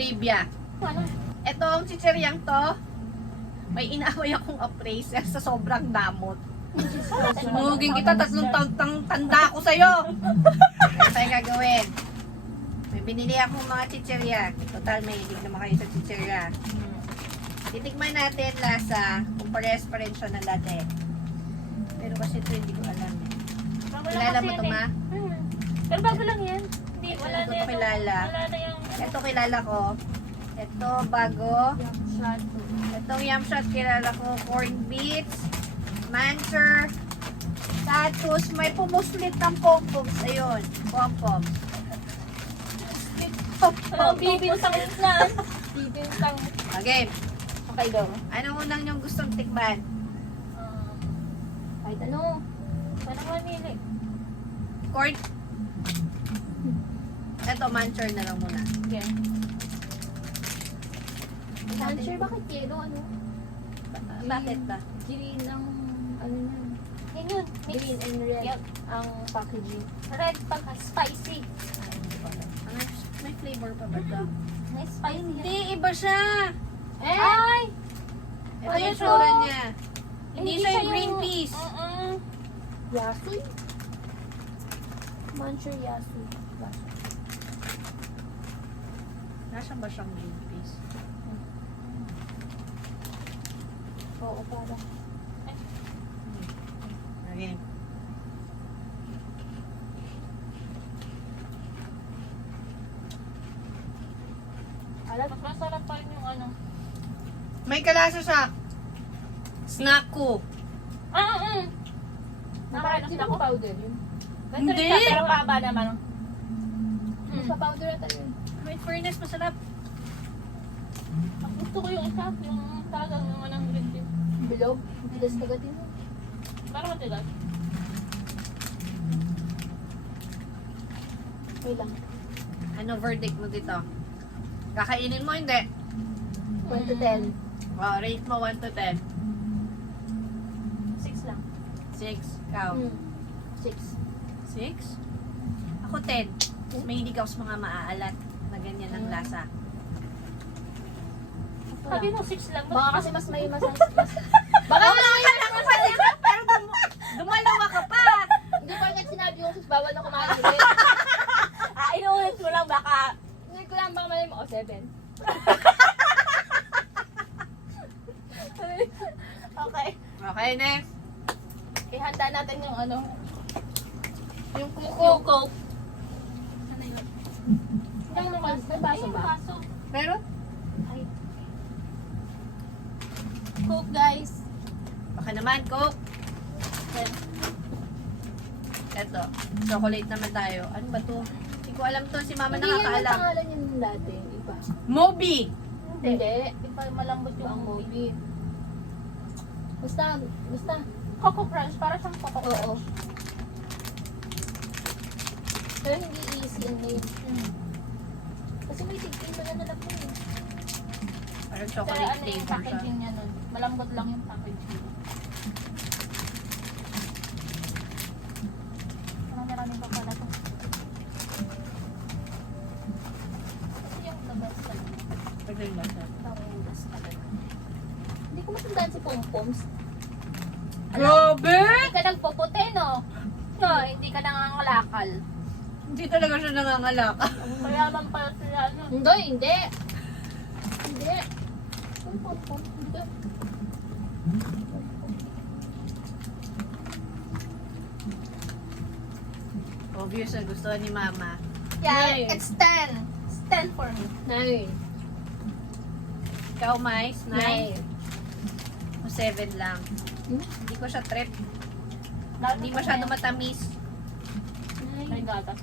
trivia. Ano? Etong chicheryang to, may inaway akong appraiser sa sobrang damot. Sunugin kita, 3 taong tanda ko sa'yo. Ano tayo gagawin? May binili akong mga chicherya. Total, may hilig naman kayo sa chicherya. Titikman natin lasa kung pares pa rin siya ng dati. Pero kasi ito hindi ko alam. Kilala mo ito, ma? Pero bago lang yan. Hindi, wala Ito na yan. kilala. Wala na yung... Ito kilala ko. Ito bago. Itong yum shot kilala ko. Corned beets. Mancher. Status. May pumuslit ng pom-poms. Ayun. Pom-poms. Parang bibintang islan. Bibintang. Okay. Okay, go. Anong unang niyong gustong tikman? Kahit ano. Parang mamili. Corn. Ito, mancher na lang muna. Okay. Mancher, bakit yellow? Ano? Bakit ba? Green ang ano yan. Yan yun. Mix. Green and red Yep. ang packaging. Red pagka spicy. May flavor pa ba ito? Nice spicy. Hindi, iba siya. Ay! Ito Ano yung to? tsura niya. Hindi siya yung green peas. Yasu? Mancher Yasu. Nasaan ba siyang green peas? Oo, parang. Okay. Alam, mas masarap pa rin yung ano. May kalasa siya. Snack ko. Nakakain Di na ba ako. powder yun? Ganito rin Hindi. siya, pero paba naman. Mas pa powder ata yun. May furnace, masarap. Ang gusto ko yung isa, yung talagang yung anong green tea. Bilog. Bilas tagatin mo. Parang matigas. Okay lang. Ano verdict mo dito? Kakainin mo, hindi? 1 to 10. Wow, rate mo 1 to 10. 6 lang. 6. Ikaw? 6. 6? Ako 10. Mas mahilig ako sa mga maaalat na ganyan ang lasa. Sabi mo 6 lang. Baka kasi mas may mas. Baka akala ko pa rin, pero dumalawa ka pa. Hindi pa nga sinabi ko, sus, bawal na kumain ulit. Inuulit mo lang baka. Hindi ko lang baka malay mo, 7. Okay. Okay, next. Ihanda natin yung ano. Yung Coke. Coke. Hindi naman, may baso Ayun, ba? baso. Pero, Ay. Coke, guys. baka naman, Coke. Then, Eto, chocolate naman tayo. Ano ba to? Hindi ko alam to. Si mama Hindi yan yung nakakaalam. pangalan yun dati, iba. Moby! Hindi. Iba malambot yung Ang movie. Moby. Basta. Coco Crunch. Para siyang Coco Oo. Crunch. Pero hindi easy ang name. Kasi may tigil pa na lang po eh. Parang Pero chocolate ano yung flavor siya. packaging niya nun? Malambot lang yung packaging. Marami pa pala to. Kasi yung the best talaga. Ito yung lasa. Yung best talaga. Hindi ko matandaan si Pompoms. Grabe! Hindi ka nagpuputi, no? No, hindi ka nangangalakal. Hindi talaga siya nangangalaka. Mayaman pala sila, ano? Hindi. Hindi. Pompoms. Hindi. Obvious na gusto ni mama. Yeah, Nine. it's 10. It's 10 for me. 9. Ikaw, Mais? 9? 9. O 7 lang. Hindi ko siya trip. Hindi masyado matamis. May gatas.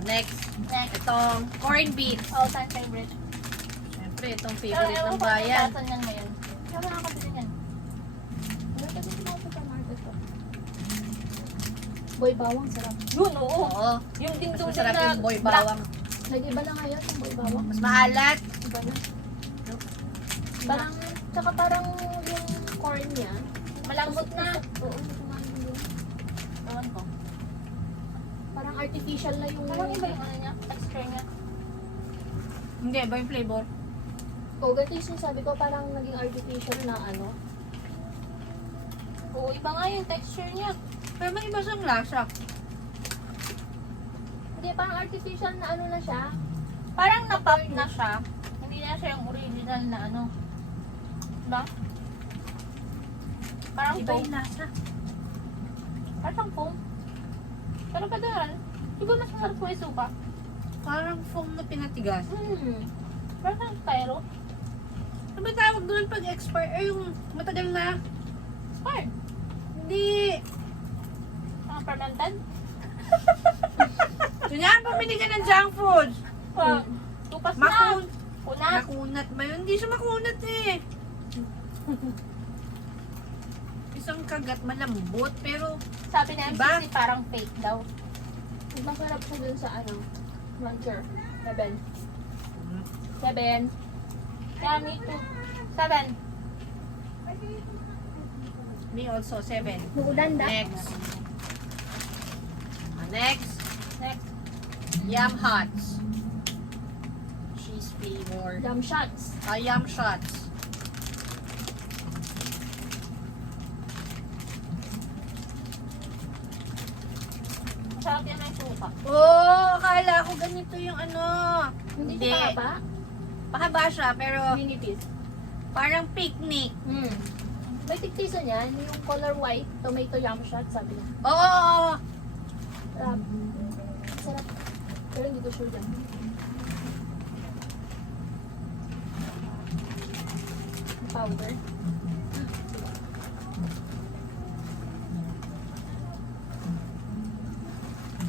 Next, Next. itong corned beef. All time favorite. Siyempre, itong Pero favorite ewan ng ko kung bayan. basan yan ngayon. Kaya nakakabili yan. Ano kasi sila sa supermarket ko? Boy bawang, sarap. Yun, oo. Oo. Yung Mas dingdong masarap din na yung boy black. bawang. Nag-iba na ngayon yung boy bawang. Mas maalat. Iba na. Parang, tsaka parang yung corn niya. Malambot na. Oo, kumain mo yun. Ewan ko. Parang artificial na yung... Parang iba yung ano niya, texture niya. Hindi, iba yung flavor. O, ganito yung sinasabi ko, parang naging artificial na ano. Oo, iba nga yung texture niya. Pero may iba siyang lasa. Hindi, parang artificial na ano na siya. Parang na-pop na siya. Hindi na siya yung original na ano. Diba? Parang Iba foam. yung lasa. Parang foam. Pero kadahan, di ba mas masarap ko yung suka? Parang foam na pinatigas. Parang styro. Ano ba tawag doon pag expire? Yung matagal na. Expired. Hindi. Mga fermented. Kunyan, pumili ka ng junk food. Tupas na. Makun. Kunat. Makunat ba yun? Hindi siya makunat eh. Isang kagat malambot pero Sabi na Diba? MCC parang fake daw. Masarap siya dun sa ano, rancher. 7. 7. Kaya me too. 7. me also 7. Muulan da. Next. Next. Next. Yum Hots. Cheese flavor. Dumb shots. Yum Shots. Masarap yan may suka. Oh, akala ko ganito yung ano. Hindi Hindi. siya pa. Pakaba siya pero Vinipis. parang picnic. May tigtisa niyan, yung color white, tomato yum shot, sabi niya. Oo. Sarap. Sarap. Pero hindi ko sure dyan. Powder.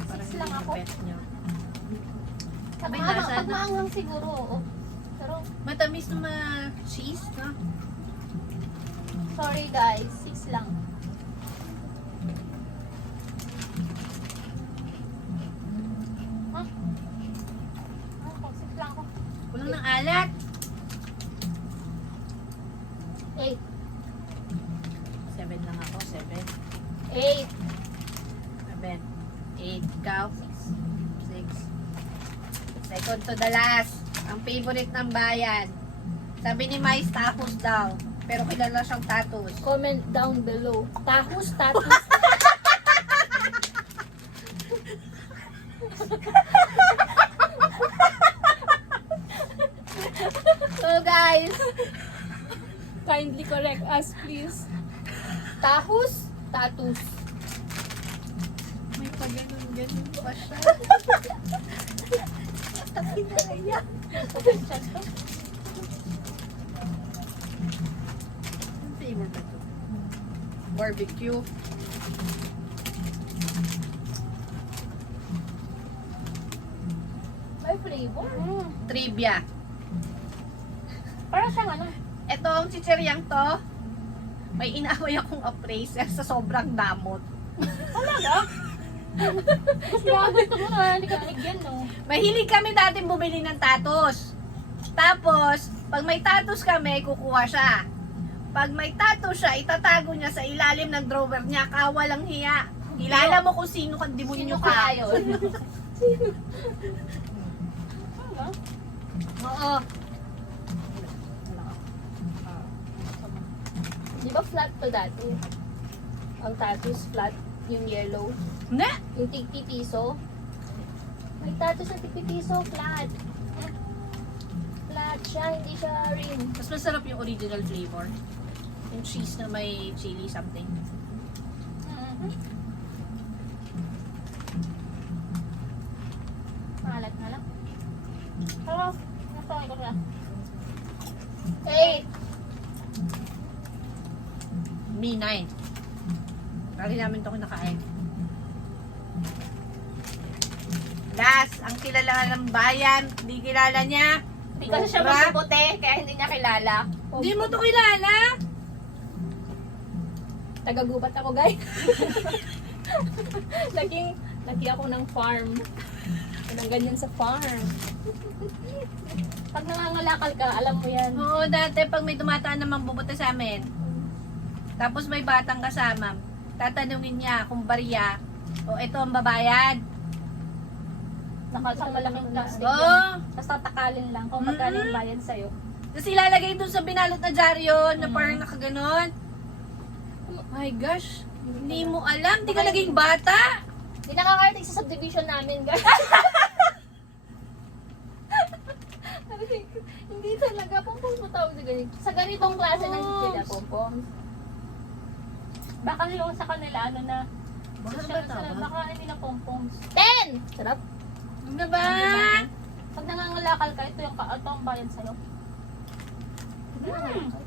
Parang Six lang yun yung ako. best niya. Pag May maanghang, lasa pag na. maanghang siguro, oo. Pero, Matamis na cheese, no? sorry guys, 6 lang. Ha? Ah, 6 lang ako. Kulang ng alat. 8. 7 lang ako, 7. 8. 7. 8. Ikaw? 6. Second to the last. Ang favorite ng bayan. Sabi ni Mais, tacos daw. Pero kilala siyang tatos. Comment down below. Tahus, tatus. So guys, Kindly correct us, please. Tahus, tatus. May pa ganun pa siya. Ang flavor ba ito? Barbecue. May flavor. Trivia. parang siyang ano, Etong chicheryang to, may inaway akong appraiser sa sobrang damot. talaga? Mas gusto mo na, hindi ka nigyan, no? Mahilig kami dati bumili ng tatos. Tapos, pag may tatos kami, kukuha siya. Pag may tatos siya, itatago niya sa ilalim ng drawer niya, kawalang hiya. Kilala mo kung sino kang demonyo Sino ka. kaya yun? Talaga? Oo. Di ba flat to dati? Ang tatus flat, yung yellow. Ne? Yung tig-piso. May tatus na tig-piso, flat. Flat siya, hindi siya ring. Mas masarap yung original flavor. Yung cheese na may chili something. Malat na lang. Pero, nastawin ko siya. 8. Me 9. Lagi namin ito kinakain. Last, ang kilala ng bayan, hindi kilala niya. Hindi kasi siya Sobra. mapuputi, kaya hindi niya kilala. Hindi mo to kilala? Tagagubat ako, guys. Lagi ako ng farm. Anong ganyan sa farm. Pag nangangalakal ka, alam mo yan. Oo, dati pag may dumataan naman bubuta sa amin, tapos may batang kasama, tatanungin niya kung barya, o ito ang babayad. Nakasang malaking plastic Oo. yun. Tapos tatakalin lang kung magkano yung bayad sa'yo. Tapos ilalagay dun sa binalot na dyaryo na Mm. parang nakaganon. My gosh. Hindi mo alam. Di ka naging bata. Hindi nakakarating sa subdivision namin, guys. Hindi talaga. Pompons mo tawag sa ganito. Sa ganitong klase ng sila, pompons. Baka yung sa kanila, ano na, Baka sa- ba sa- tawag? baka hindi na pompoms. 10! Sarap. Ano ba? Pag nangangalakal ka, ito ang bayad sa'yo.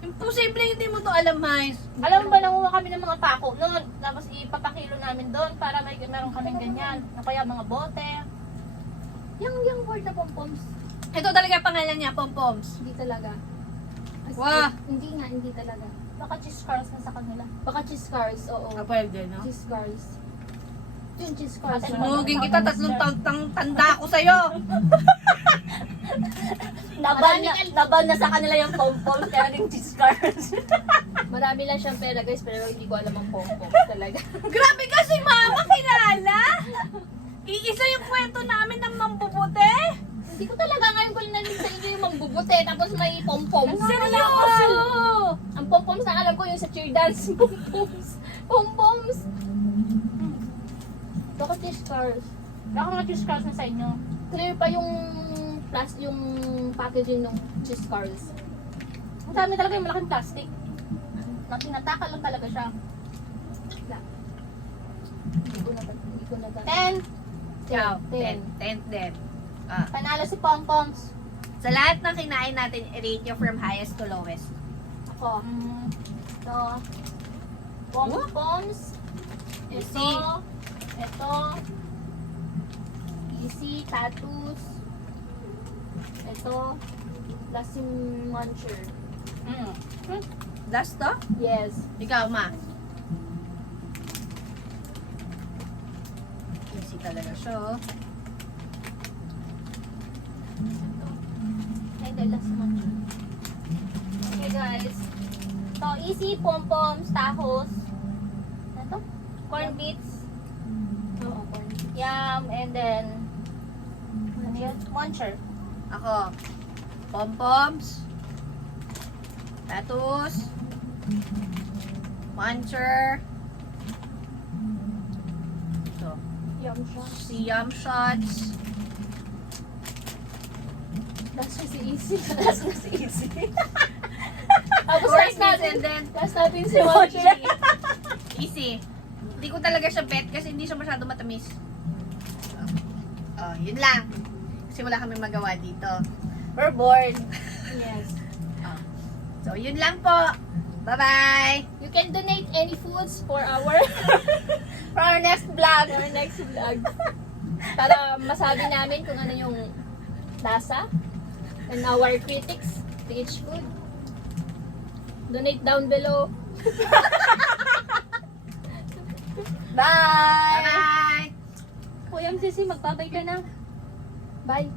Imposible hindi mo to alam, Hais. Alam mo ba, nanguha kami ng mga pako noon, tapos ipapakilo namin doon para meron kaming ganyan. O kaya mga bote. Yung word na pompons, Ito talaga pangalan niya, Pompoms. hindi talaga. As Wah. Hindi talaga. Baka cheese curls na sa kanila. Baka cheese cars, oo. Pwede, no? Cheese cars. Yung cheese cars. Sunugin kita, 3 taong tanda ko sa'yo. Naban na sa kanila yung pompoms, kaya yung cheese curls. Marami lang siyang pera, guys, pero hindi ko alam ang pompons talaga. Grabe ka si Mama, kilala? Iisa yung kwento namin ng mambubuti. Hindi ko talaga ngayon ko narinig sa inyo yung mambubuti, tapos may pompoms. Seryoso! Ang pompoms na alam ko yung sa cheer dance. Pompoms. Pompoms. Baka cheese cars. Baka mga cheese curls na sa inyo. Clear pa yung yung packaging ng cheese cars. Ang dami talaga yung malaking plastic. Na tinatakal lang talaga siya. Hindi ko na 10. Ciao. 10. 10 din. Ah. Panalo si pompoms. Sa lahat ng kinain natin, i-rate nyo from highest to lowest. Ako. Ito. Pompoms. Easy. Ito. Easy. Tattoos. Ito. Plus yung muncher. Last to? Yes. Ikaw, Ma. Easy talaga siya, oh. Ay, the last muncher. Okay, guys. Ito, easy. Pompoms. Tahos. Ano to? Corn beets. Oo, corn. Yum. And then, ano yun? Muncher. Ako. Pompoms. Tattoos. Muncher. Ito. Yum siya. Si Yum Shots. That's just easy. Last na si Easy. Tapos Corn last beans natin. and then Last natin si Mochi. easy. Hindi ko talaga siya bet kasi hindi siya masyado matamis. Oh, yun lang. Kasi wala kami magawa dito. We're bored. Yes. So, yun lang po. Bye-bye! You can donate any foods for For our next vlog. our next vlog. Para masabi namin kung ano yung lasa and our critics to each food. Donate down below. Bye! Bye-bye! Kuya MCC, magbabay ka na. Bye.